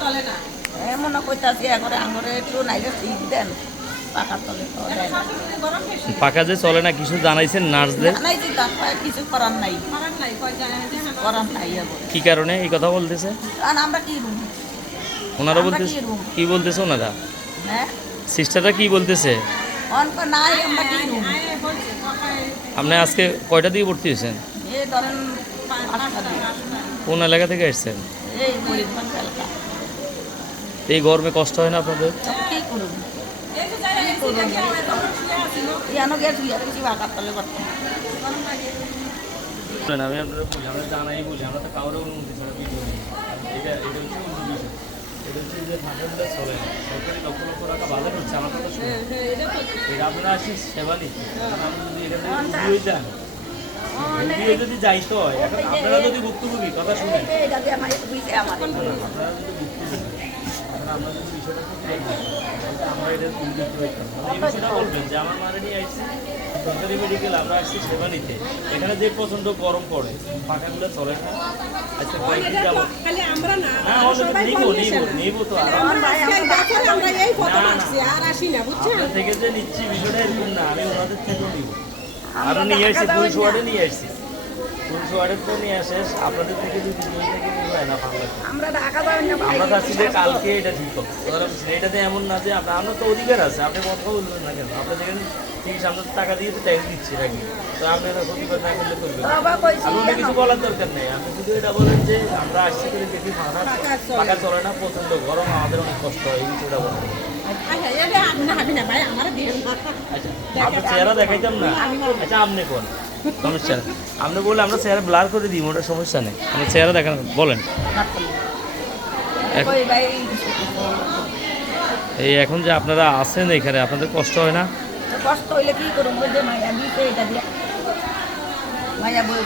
চলে না এমন কইতাছি একবারে আঙুরে একটু নাইলে ঠিক দেন পাকা তলে পাকা যে চলে না কিছু জানাইছেন নার্সদের? জানাইছি কিছু করার নাই করার নাই কি কারণে এই কথা বলতেছে? কারণ আমরা কি রুম ওনারা বলতেছে কি বলতেছে ওনারা? হ্যাঁ সিস্টাররা কি বলতেছে? অনক নাই আমরা কি রুম আপনি আজকে কয়টা দিয়ে ভর্তি হয়েছেন? এই ধরেন কোন এলাকা থেকে আসছেন? এই গরিবগঞ্জ এলাকা। এই গরমে কষ্ট হয় না আপনাদের? কি করুন ইয়ানো গেছি কিছু বাঁকার তলে করতে আমি আপনারা বলি আমরা জানাই বলি আমরা তো কাউরে অনুমতি ছাড়া ভিডিও নেই। এটা হচ্ছে অন্য বিষয়। এটা হচ্ছে যে ঠান্ডাগুলো চলে না সরকারি লক্ষ লক্ষ টাকা বাজার হচ্ছে আমার কথা শুনে এটা আপনারা আসি সেবা নিতে আমি যদি এখানে ভিডিও দেন ভিডিও যদি যাইতে হয় এখন আপনারা যদি ভুক্তভোগী কথা শুনেন আপনারা যদি ভুক্তভোগী এখন আমরা যদি বিষয়টা আমরা এটা তুলে দিতে পারতাম এই বিষয়টা বলবেন যে আমার মারে নিয়ে আসছি সরকারি মেডিকেল আমরা আসছি সেবা নিতে এখানে যে প্রচণ্ড গরম পড়ে পাখাগুলো চলে না আচ্ছা কয়েকদিন যাবো নিবো তো আপনার থেকে যে নিচ্ছি বিষয়টা এরকম না আমি ওনাদের থেকেও নিব আরও নিয়ে আসছি পুলিশ ওয়ার্ডে নিয়ে আসছি পুলিশ ওয়ার্ডের তো নিয়ে আসে আপনাদের থেকে যদি দুই থেকে নিয়ে হয় না ভালো আমরা চাচ্ছি যে কালকে এটা ঠিক হবে এটাতে এমন না যে আপনার তো অধিকার আছে আপনি কথা বলবেন না কেন আপনার যেখানে ঠিক আমরা টাকা দিয়ে তো ট্যাক্স দিচ্ছি নাকি তো আপনি প্রতিবাদ না করলে করবেন আপনি কিছু বলার দরকার নেই আপনি শুধু এটা বলেন যে আমরা আসছি করে দেখি পাকা চলে না প্রচণ্ড গরম আমাদের অনেক কষ্ট হয় এই বিষয়টা বলেন আচ্ছা আপনার চেহারা দেখাইতাম না আচ্ছা আপনি কোন সমস্যা নেই আপনি বললে আমরা চেহারা ব্লার করে দিই ওটা সমস্যা নেই আমরা চেহারা দেখান বলেন এই এখন যে আপনারা আছেন এখানে আপনাদের কষ্ট হয় না? কষ্ট হইলে কি করুন মাইয়া দিতে এটা দিয়ে মাইয়া বই